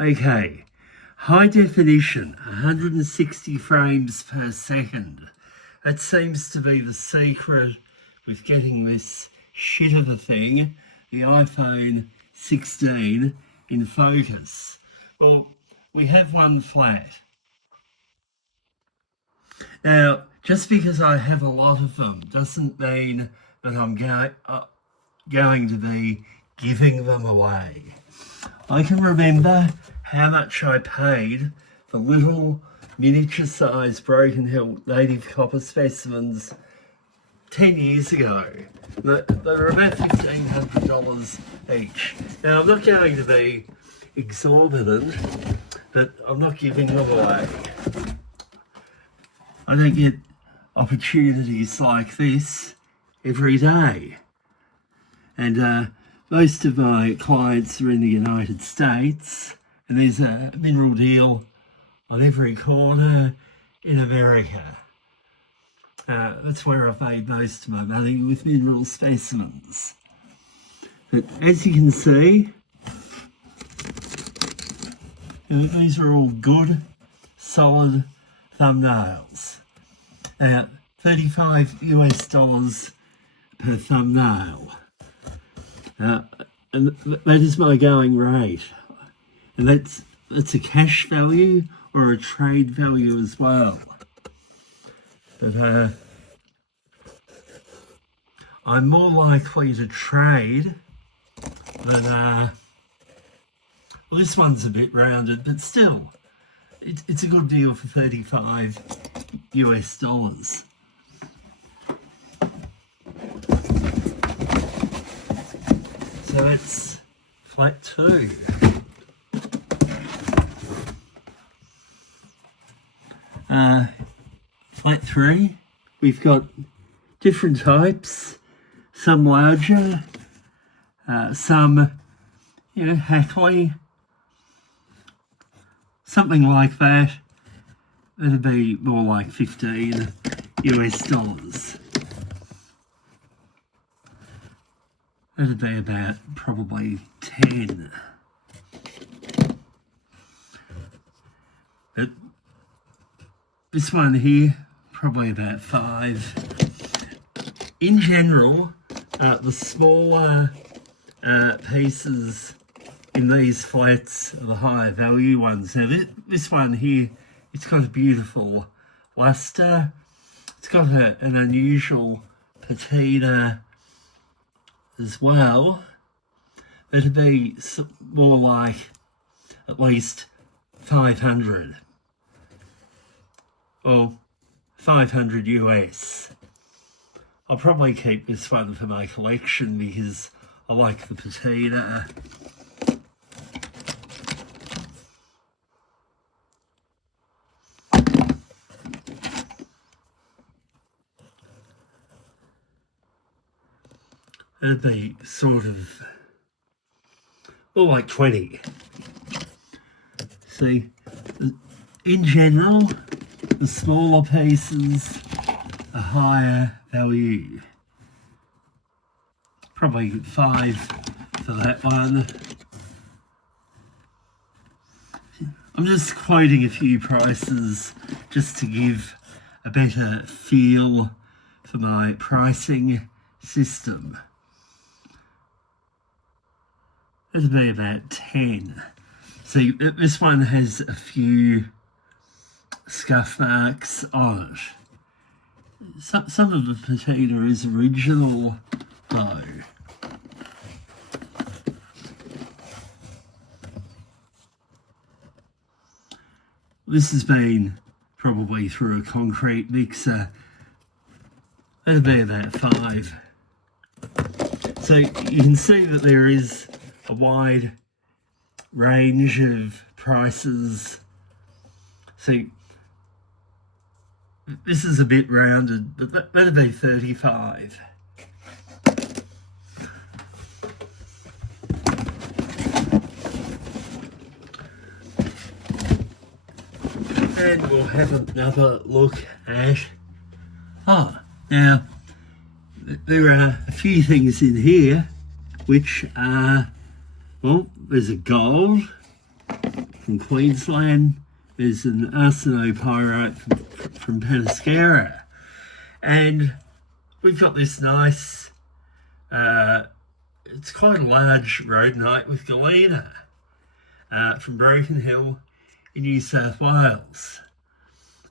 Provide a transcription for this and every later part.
Okay, high definition, 160 frames per second. That seems to be the secret with getting this shit of a thing, the iPhone 16, in focus. Well, we have one flat. Now, just because I have a lot of them doesn't mean that I'm going to be giving them away. I can remember how much I paid for little miniature-sized Broken Hill native copper specimens 10 years ago. They were about $1,500 each. Now, I'm not going to be exorbitant, but I'm not giving them away. I don't get opportunities like this every day. And most of my clients are in the United States, and there's a mineral deal on every corner in America. That's where I've made most of my money, with mineral specimens. But as you can see, these are all good, solid thumbnails. $35 US per thumbnail. And that is my going rate. And that's a cash value or a trade value as well. But I'm more likely to trade than well, this one's a bit rounded, but still, it's a good deal for $35 US. So that's flat 2. Flat 3, we've got different types, some larger, some, Hackley, something like that. That'd be more like $15 US. That'd be about probably 10. But this one here, probably about 5. In general, the smaller pieces in these flats are the higher value ones. Now this one here, it's got a beautiful luster. It's got an unusual patina as well. That'd be more like at least 500. Or 500 US. I'll probably keep this one for my collection because I like the patina. It'd be sort of more like 20. See, in general, the smaller pieces are higher value. Probably 5 for that one. I'm just quoting a few prices just to give a better feel for my pricing system. It'll be about 10. See, this one has a few scuff marks on it. Some of the patina is original though. This has been probably through a concrete mixer. That'll be about 5. So you can see that there is a wide range of prices. See, this is a bit rounded, but that'd be 35. And we'll have another look at, now, there are a few things in here which are, well, there's a gold, from Queensland. There's an arsenopyrite from Penascara. And we've got this nice, it's quite a large rhodonite with galena from Broken Hill in New South Wales.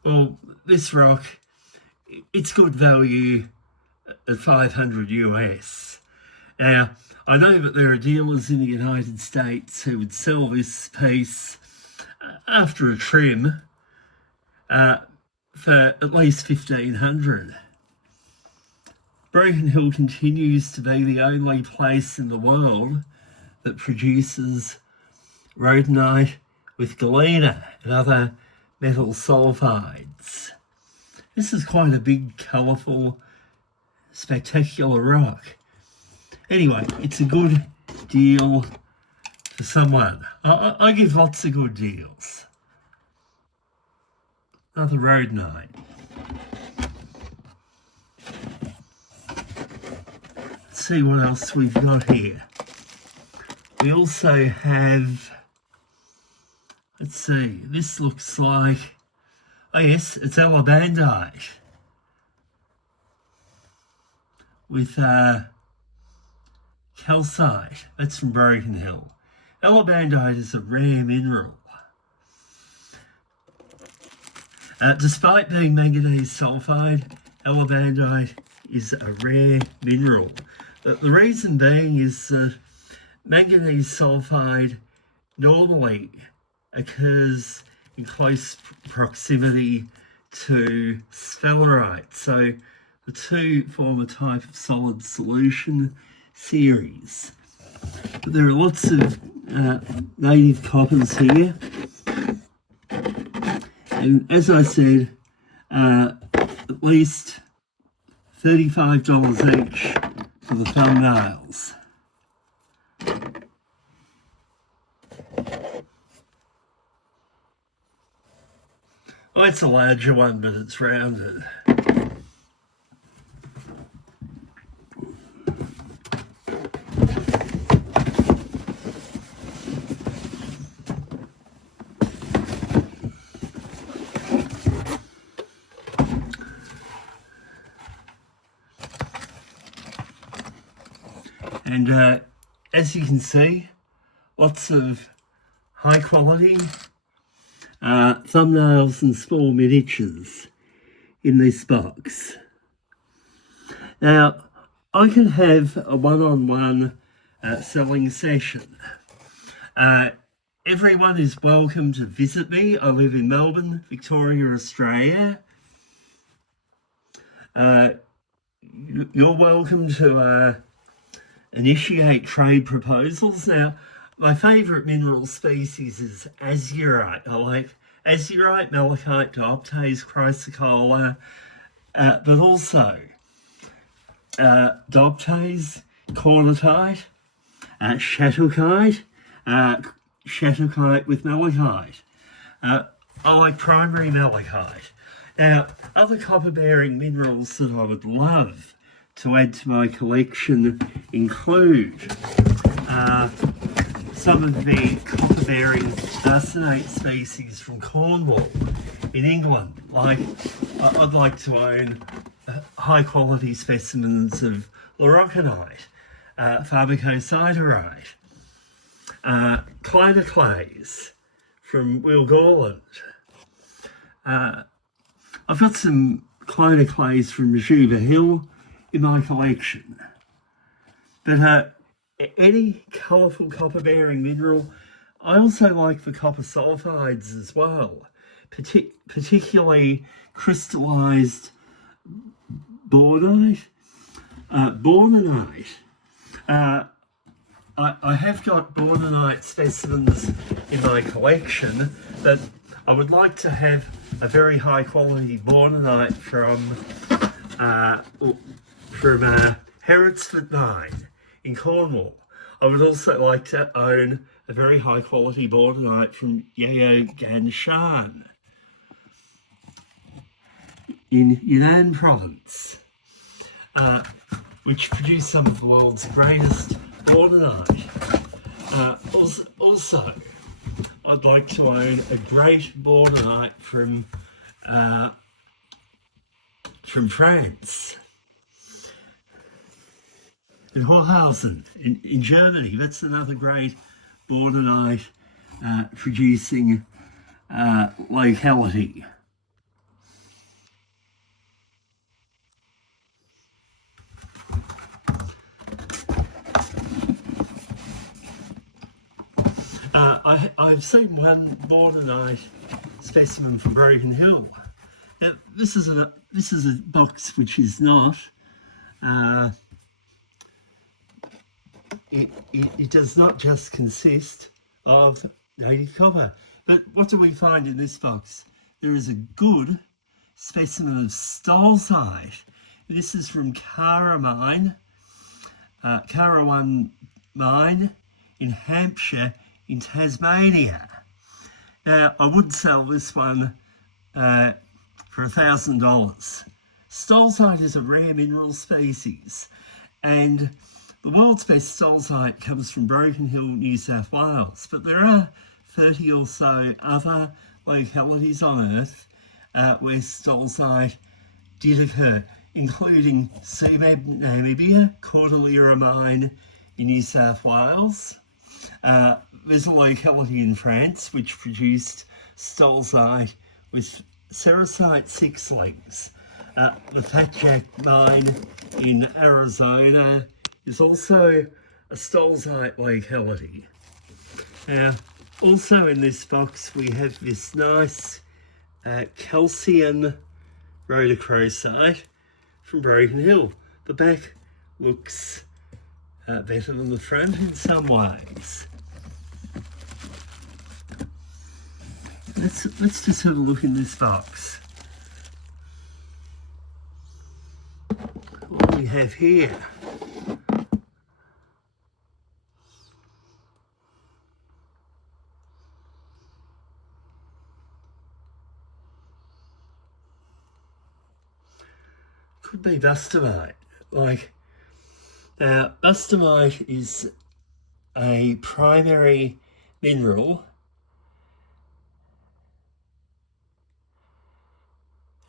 Well, this rock, it's good value at 500 US. Now, I know that there are dealers in the United States who would sell this piece after a trim for at least 1,500. Broken Hill continues to be the only place in the world that produces rhodonite with galena and other metal sulfides. This is quite a big, colourful, spectacular rock. Anyway, it's a good deal for someone. I give lots of good deals. Another rhodonite. Let's see what else we've got here. We also have, let's see, this looks like, oh yes, it's elabandite with calcite. That's from Broken Hill. Elabandite is a rare mineral. Despite being manganese sulfide, elabandite is a rare mineral. The reason being is that manganese sulfide normally occurs in close proximity to sphalerite. So the two form a type of solid solution series. But there are lots of native coppers here. And as I said, at least $35 each for the thumbnails. Oh, it's a larger one, but it's rounded. And as you can see, lots of high quality thumbnails and small miniatures in this box. Now, I can have a one-on-one selling session. Everyone is welcome to visit me. I live in Melbourne, Victoria, Australia. You're welcome to initiate trade proposals. Now, my favourite mineral species is azurite. I like azurite, malachite, dioptase, chrysocolla, but also dioptase, cornatite, shattuckite, shattuckite with malachite. I like primary malachite. Now, other copper-bearing minerals that I would love to add to my collection include some of the copper-bearing arsenate species from Cornwall in England. Like, I'd like to own high-quality specimens of lauroconite, pharbacosiderite, kleiner clays from Wilgorland. I've got some kleiner clays from Majuba Hill in my collection. But any colourful copper-bearing mineral. I also like the copper sulfides as well, particularly crystallised bornite. I have got bornite specimens in my collection, but I would like to have a very high quality bornite from Heretsford Mine in Cornwall. I would also like to own a very high quality bornite from Yeo Gan Shan in Yunnan province, which produce some of the world's greatest bornite. Also, I'd like to own a great borderite from France. In Horhausen, in Germany, that's another great borderite producing locality. I've seen one borderite specimen from Broken Hill. Now, this is a box which is not. It does not just consist of native copper. But what do we find in this box? There is a good specimen of stolzite. This is from Cara Mine, Cara 1 Mine in Hampshire in Tasmania. Now, I would sell this one for $1,000. Stolzite is a rare mineral species, and the world's best stolzite comes from Broken Hill, New South Wales, but there are 30 or so other localities on Earth where stolzite did occur, including Seabed, Namibia, Cordillera Mine in New South Wales. There's a locality in France which produced stolzite with sericite 6 links. The Fat Jack Mine in Arizona is also a stolzite locality. Now, also in this box we have this nice calcium rhodochrosite from Broken Hill. The back looks better than the front in some ways. Let's just have a look in this box. What do we have here? Could be bustamite. Bustamite is a primary mineral.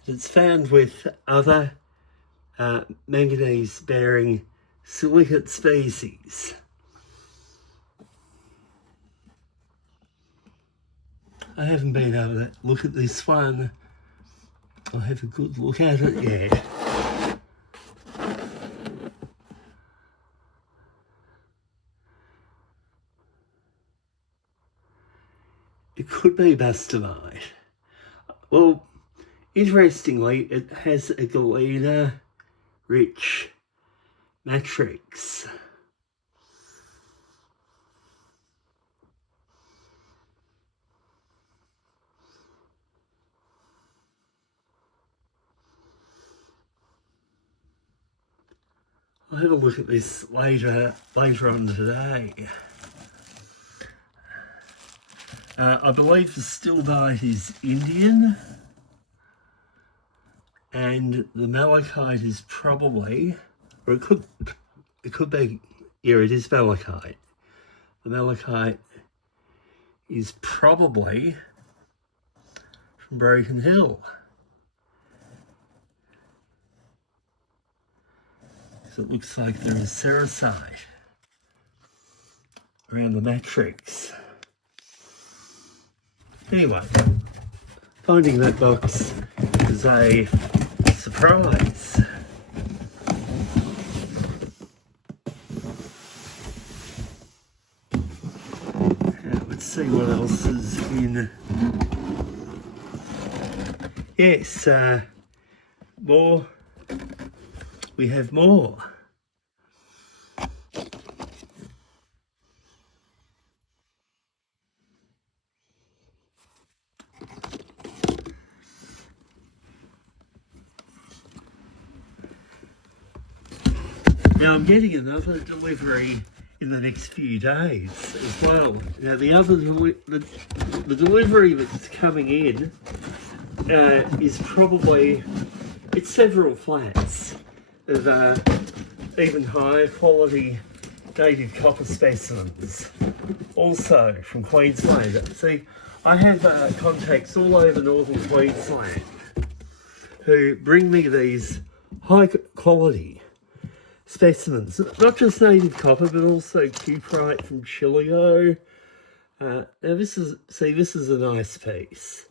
It's found with other manganese-bearing silicate species. I haven't been able to look at this one. I'll have a good look at it yet. It could be bustamite. Well, interestingly, it has a galena-rich matrix. I'll have a look at this later on today. I believe the stilbite is Indian, and the malachite is probably, or it could be, yeah, it is malachite. The malachite is probably from Broken Hill. So it looks like there is sericite around the matrix. Anyway, finding that box is a surprise. Now, let's see what else is in. Yes, more. We have more. Now I'm getting another delivery in the next few days as well. Now the other the delivery that's coming in is probably, it's several flats of even higher quality native copper specimens. also from Queensland. See, I have contacts all over northern Queensland who bring me these high quality specimens, not just native copper, but also cuprite from Chilio. Now this is a nice piece.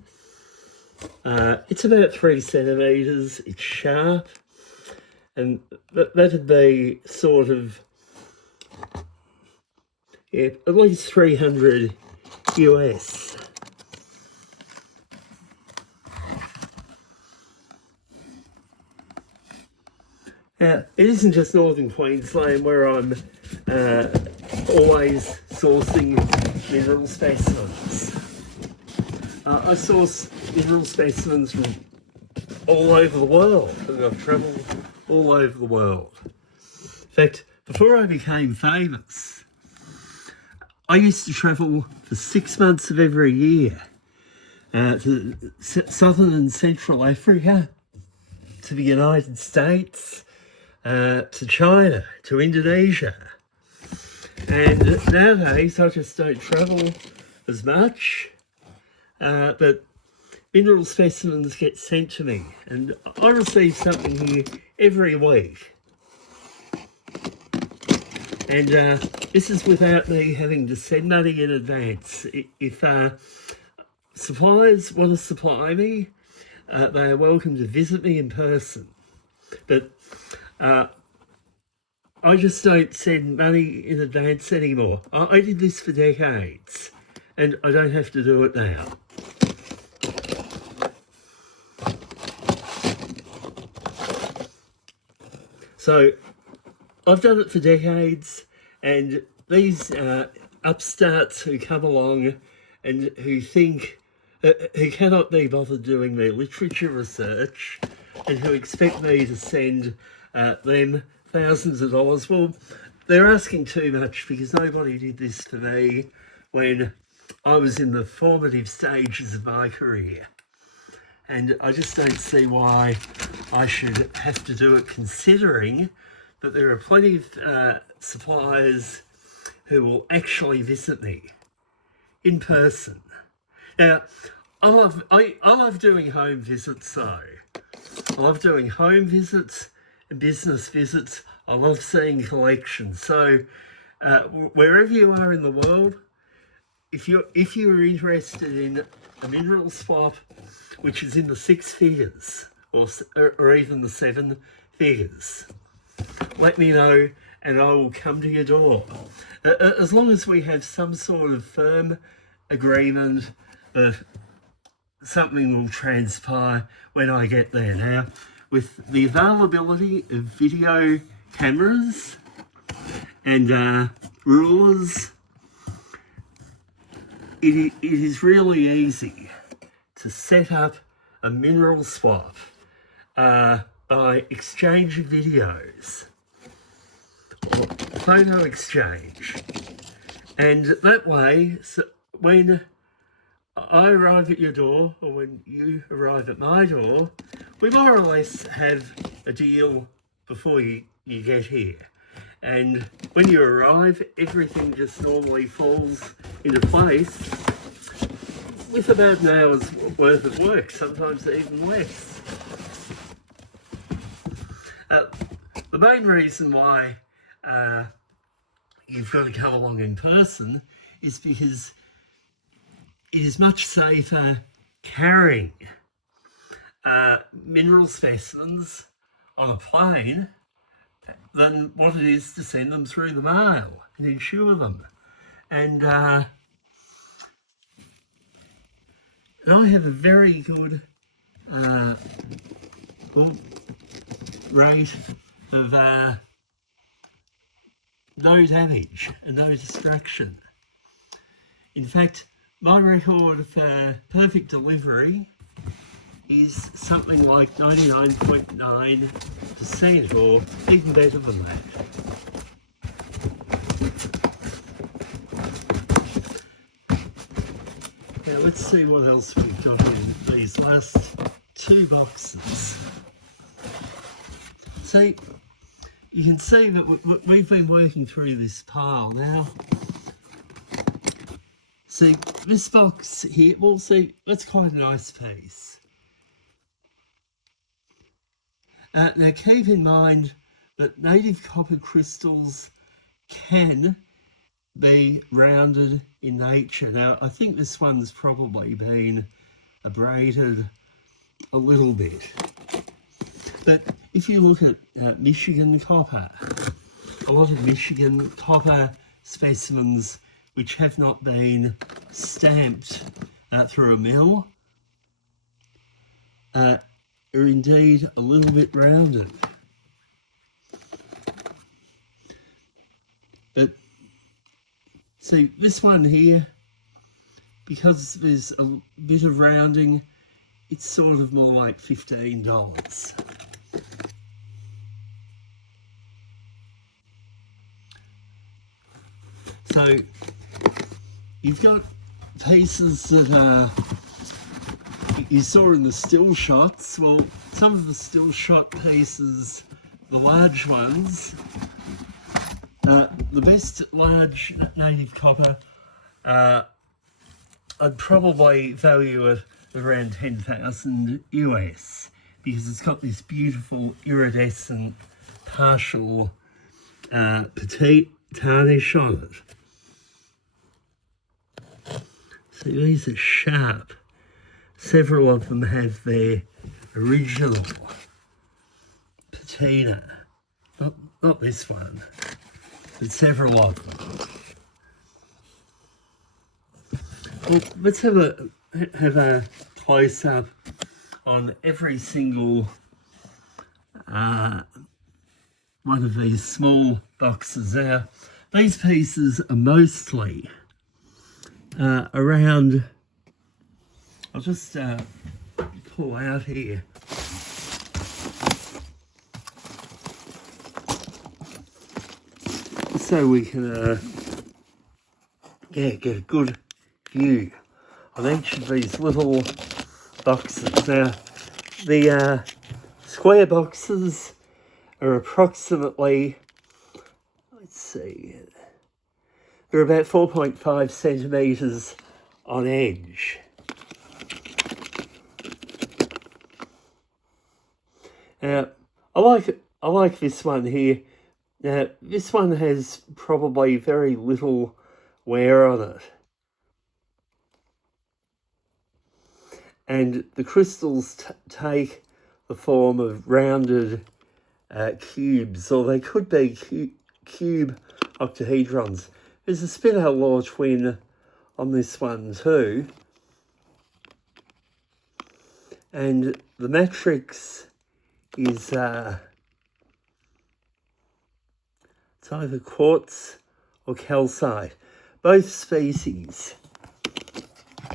It's about 3 centimetres, it's sharp, and that'd be sort of, yeah, at least 300 US. Now, it isn't just northern Queensland where I'm always sourcing mineral specimens. I source mineral specimens from all over the world, and I've travelled all over the world. In fact, before I became famous, I used to travel for 6 months of every year to southern and central Africa, to the United States, to China, to Indonesia. And nowadays I just don't travel as much, but mineral specimens get sent to me, and I receive something here every week. And this is without me having to send money in advance. If suppliers want to supply me, they are welcome to visit me in person. But I just don't send money in advance anymore. I did this for decades, and I don't have to do it now. So I've done it for decades, and these upstarts who come along and who think, who cannot be bothered doing their literature research, and who expect me to send them thousands of dollars, well, they're asking too much, because nobody did this for me when I was in the formative stages of my career. And I just don't see why I should have to do it, considering that there are plenty of suppliers who will actually visit me in person. Now, I love doing home visits though. I love doing home visits and business visits. I love seeing collections. So wherever you are in the world, if you're interested in a mineral swap which is in the 6 figures or even the 7 figures, let me know and I will come to your door. As long as we have some sort of firm agreement that something will transpire when I get there. Now, with the availability of video cameras and rulers, it is really easy to set up a mineral swap by exchanging videos or photo exchange. And that way, so when I arrive at your door, or when you arrive at my door, we more or less have a deal before you get here. And when you arrive, everything just normally falls into place with about an hour's worth of work, sometimes even less. The main reason why you've got to come along in person is because it is much safer carrying mineral specimens on a plane than what it is to send them through the mail and insure them. And I have a very good rate of no damage and no destruction. In fact, my record for perfect delivery is something like 99.9% or even better than that. Now let's see what else we've got in these last 2 boxes. See, you can see that we've been working through this pile now. See, this box here, well, see, that's quite a nice piece. Now, keep in mind that native copper crystals can be rounded in nature. Now, I think this one's probably been abraded a little bit. But if you look at Michigan copper, a lot of Michigan copper specimens which have not been stamped through a mill are indeed a little bit rounded. But see, this one here, because there's a bit of rounding, it's sort of more like $15. So you've got pieces that are, you saw in the still shots. Well, some of the still shot pieces, the large ones, the best large native copper, I'd probably value it around 10,000 US, because it's got this beautiful iridescent partial petite tarnish on it. See, these are sharp. Several of them have their original patina. Not this one, but several of them. Well, let's have a close-up on every single one of these small boxes there. These pieces are mostly around, I'll just pull out here. So we can get a good view on each of these little boxes. Now, the square boxes are approximately, let's see, they're about 4.5 centimetres on edge. Now, I like this one here. Now, this one has probably very little wear on it. And the crystals take the form of rounded cubes, or they could be cube octahedrons. There's a spinel law twin on this one too. And the matrix is it's either quartz or calcite. Both species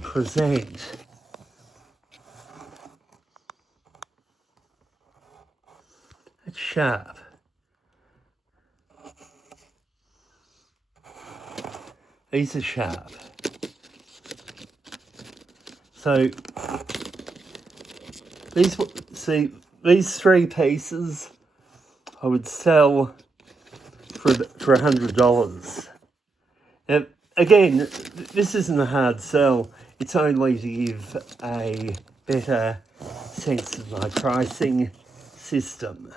present it's sharp. These are sharp. So these three pieces I would sell for $100. Now, again, this isn't a hard sell. It's only to give a better sense of my pricing system.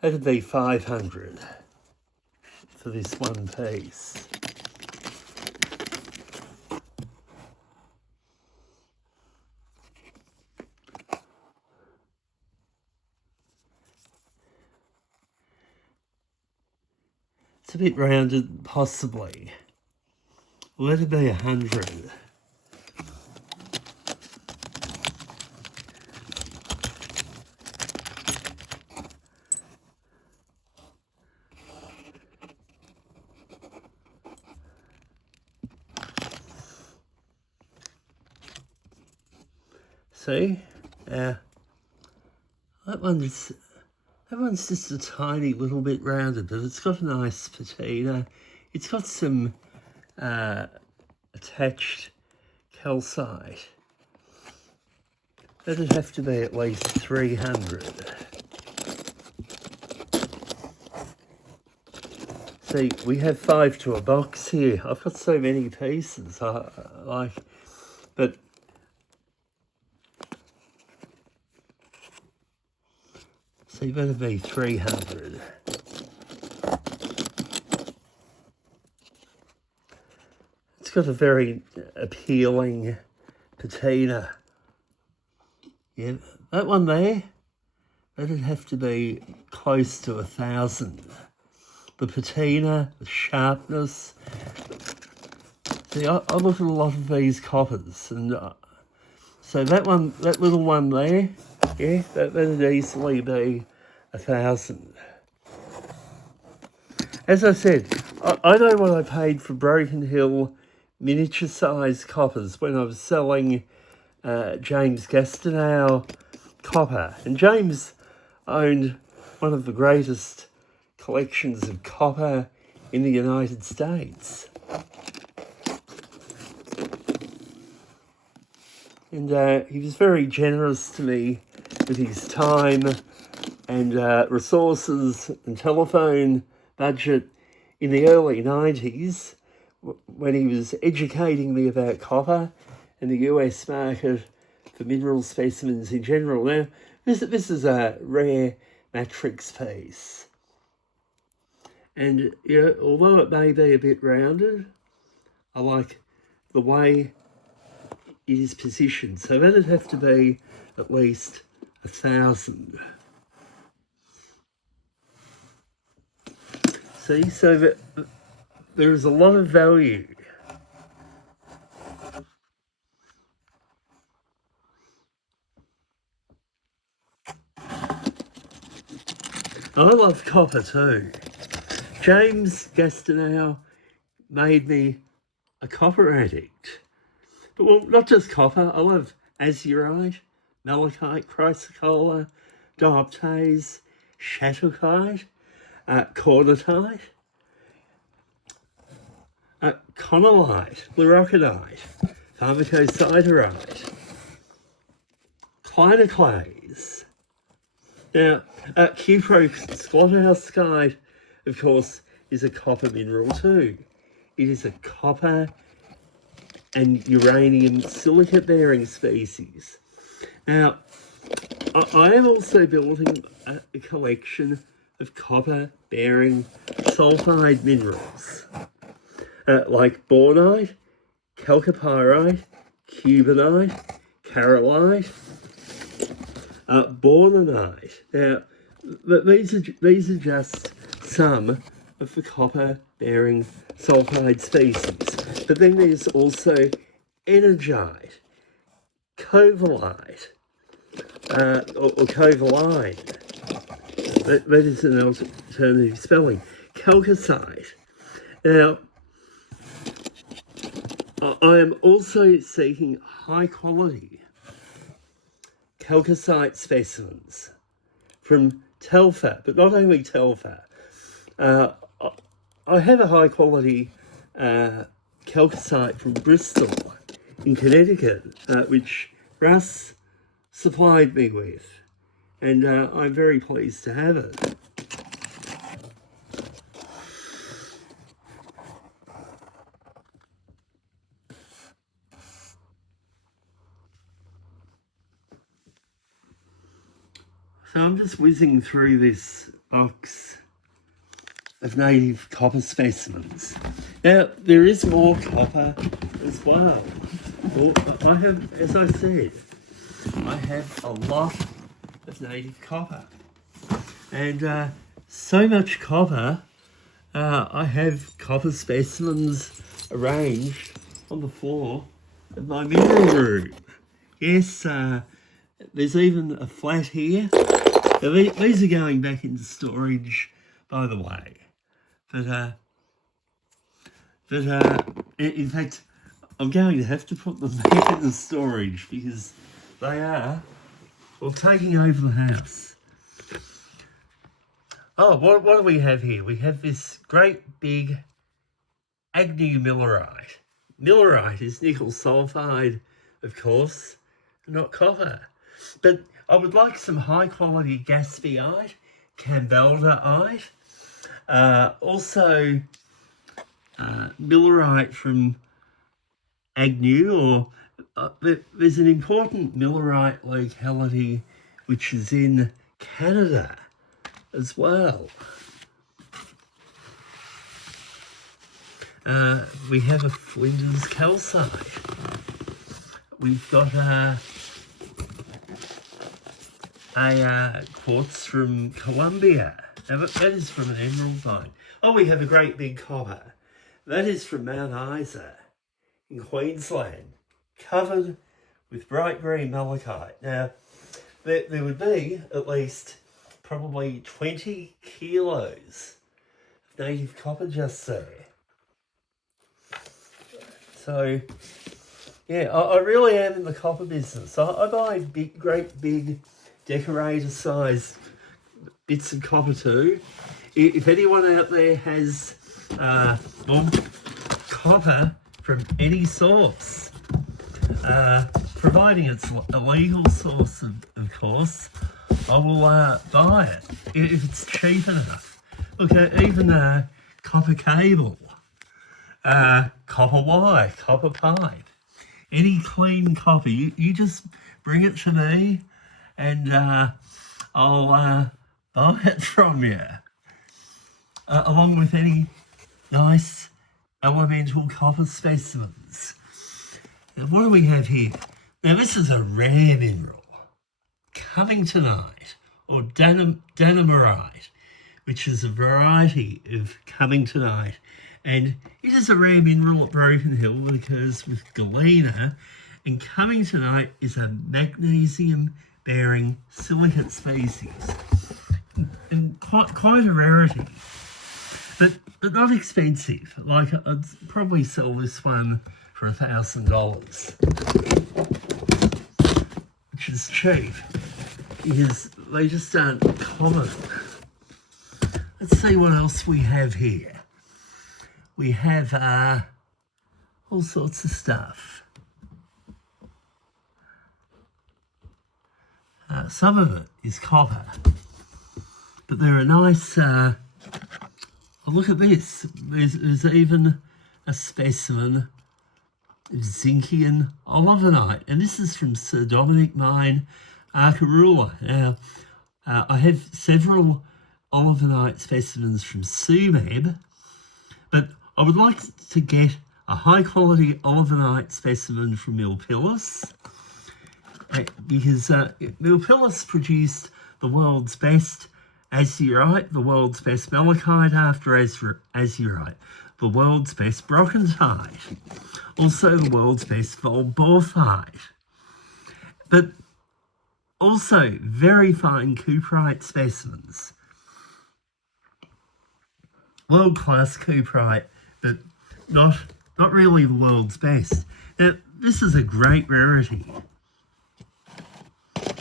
That'd be $500 for this one piece. It's a bit rounded, possibly. Let it be 100. See, that one's just a tiny little bit rounded, but it's got a nice patina. It's got some attached calcite. That'd have to be at least 300. See, we have 5 to a box here. I've got so many pieces, but see, better be 300. It's got a very appealing patina. Yeah, that one there, that'd have to be close to 1,000. The patina, the sharpness. See, I look at a lot of these coppers, and so that little one there, yeah, that'd easily be 1,000. As I said, I know what I paid for Broken Hill miniature size coppers when I was selling James Gastineau copper. And James owned one of the greatest collections of copper in the United States. And he was very generous to me with his time and resources and telephone budget in the early 90s when he was educating me about copper and the US market for mineral specimens in general. Now, this is a rare matrix piece. And although it may be a bit rounded, I like the way it is positioned. So that'd have to be at least 1,000. See, so that there is a lot of value. I love copper too. James Gastineau made me a copper addict. But well, not just copper. I love azurite, malachite, chrysocolla, dioptase, shattuckite, cornatite, conolite, leuroconite, pharmacosiderite, clinoclase. Now, cupro squathouse, of course, is a copper mineral too. It is a copper and uranium silicate-bearing species. Now, I am also building a collection of copper-bearing sulfide minerals, like bornite, chalcopyrite, cubanite, carolite, bornonite. Now, these are just some of the copper-bearing sulfide species. But then there's also energite, covalite, or covaline. That is an alternative spelling. Chalcocite. Now, I am also seeking high-quality chalcocite specimens from Telfer, but not only Telfer. I have a high-quality chalcocite from Bristol in Connecticut, which Russ supplied me with, and I'm very pleased to have it. So I'm just whizzing through this box of native copper specimens. Now, there is more copper as well. I have, as I said, I have a lot of native copper. And so much copper, I have copper specimens arranged on the floor of my mineral room. Yes, there's even a flat here. Now, these are going back into storage, by the way. But in fact, I'm going to have to put them back into storage because they are, well, taking over the house. Oh, what do we have here? We have this great big Agnew millerite. Millerite is nickel sulfide, of course, not copper. But I would like some high quality gaspiite, campbellite, Also, millerite from Agnew, or there's an important millerite locality which is in Canada as well. We have a Flinders calcite. We've got a quartz from Colombia. Now, that is from an emerald mine. Oh, we have a great big copper. That is from Mount Isa in Queensland, covered with bright green malachite. Now, there would be at least probably 20 kilos of native copper just there. So, yeah, I really am in the copper business. I buy great big decorator size bits of copper too. If anyone out there has copper from any source, providing it's a legal source, of course, I will buy it if it's cheap enough. Look, even copper cable, copper wire, copper pipe, any clean copper, you just bring it to me and I'll buy it from you, along with any nice elemental copper specimens. Now, what do we have here? Now, this is a rare mineral, Cummingtonite, or danamarite, which is a variety of Cummingtonite. And it is a rare mineral at Broken Hill that occurs with galena, and Cummingtonite is a magnesium-bearing silicate species. And quite a rarity, but not expensive. Like, I'd probably sell this one for $1,000, which is cheap because they just aren't common. Let's see what else we have here. We have all sorts of stuff. Some of it is copper, but there are nice, oh, look at this. There's even a specimen of Zinkian olivenite, and this is from Sir Dominic Mine, Arkaroola. Now, I have several olivenite specimens from Sumeb, but I would like to get a high-quality olivenite specimen from Milpillis, because Milpillis produced the world's best azurite, the world's best malachite after azurite, the world's best brockentite, also the world's best volborthite, but also very fine cuprite specimens. World-class cuprite, but not really the world's best. Now, this is a great rarity.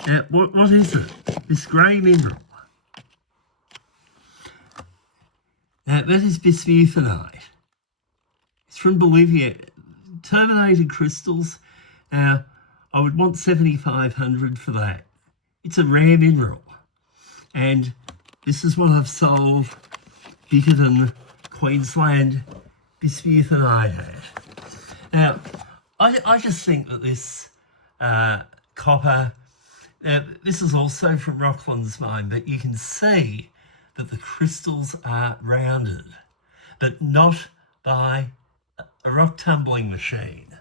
Now, what is it? This grey mineral. Now, that is bismuthinite. It's from Bolivia. Terminated crystals. Now, I would want $7,500 for that. It's a rare mineral. And this is what I've sold Bickerton, Queensland bismuthinite at. Now, I just think that this copper, this is also from Rocklands Mine, but you can see that the crystals are rounded, but not by a rock tumbling machine.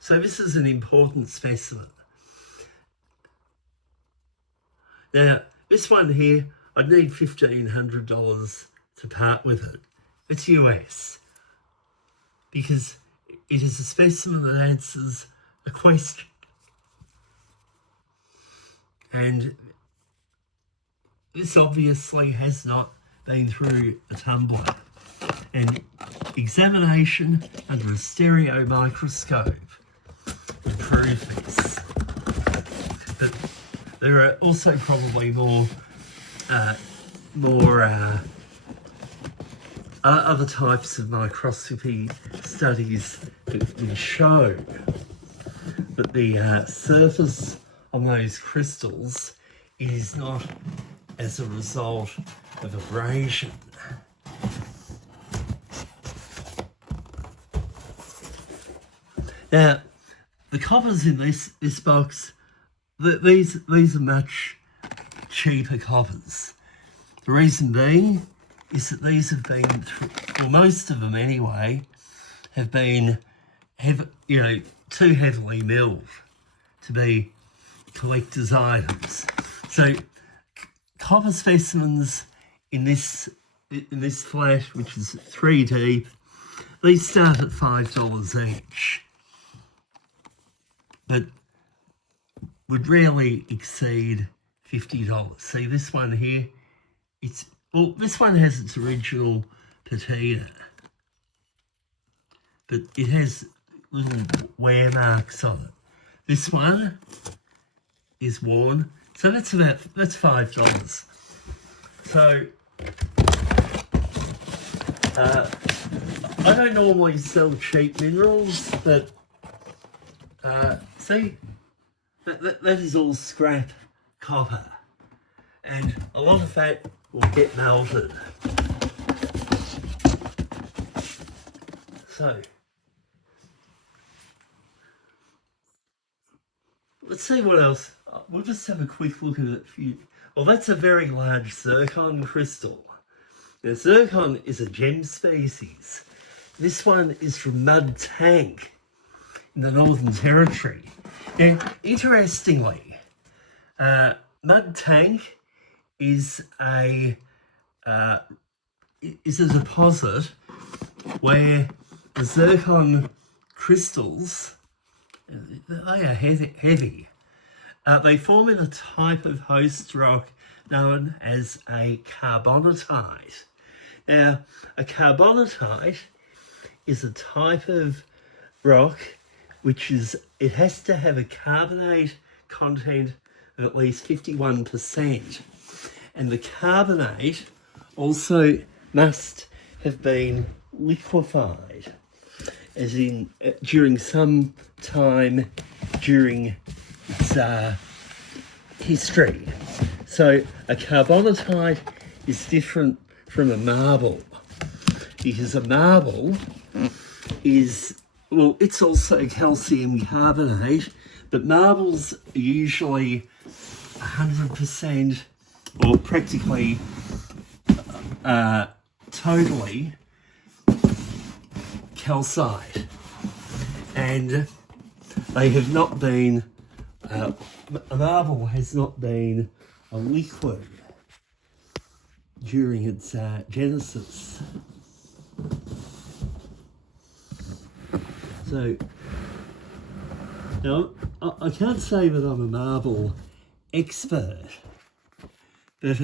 So this is an important specimen. Now, this one here, I'd need $1,500 to part with it. It's US, because it is a specimen that answers a question. And this obviously has not been through a tumbler. And examination under a stereo microscope would prove this. But there are also probably more other types of microscopy studies that would show that the surface on those crystals is not as a result of abrasion. Now, the coppers in this box, these are much cheaper coppers. The reason being is that these have been, well, most of them anyway, have been, too heavily milled to be collector's items. So, copper specimens in this flat, which is 3 deep, these start at $5 each, but would rarely exceed $50. See this one here? This one has its original patina, but it has little wear marks on it. This one is worn, so that's $5. So I don't normally sell cheap minerals, but see, that is all scrap copper, and a lot of that will get melted. So let's see what else. We'll just have a quick look at a few. Well, that's a very large zircon crystal. Now, zircon is a gem species. This one is from Mud Tank in the Northern Territory. Now, interestingly, Mud Tank is a deposit where the zircon crystals, they are heavy. They form in a type of host rock known as a carbonatite. Now, a carbonatite is a type of rock it has to have a carbonate content of at least 51%. And the carbonate also must have been liquefied, as in during some time during its history. So a carbonatite is different from a marble, because a marble is, well, it's also calcium carbonate, but marbles are usually 100% or practically totally calcite, and they have not been, a marble has not been a liquid during its genesis. So, now, I can't say that I'm a marble expert, but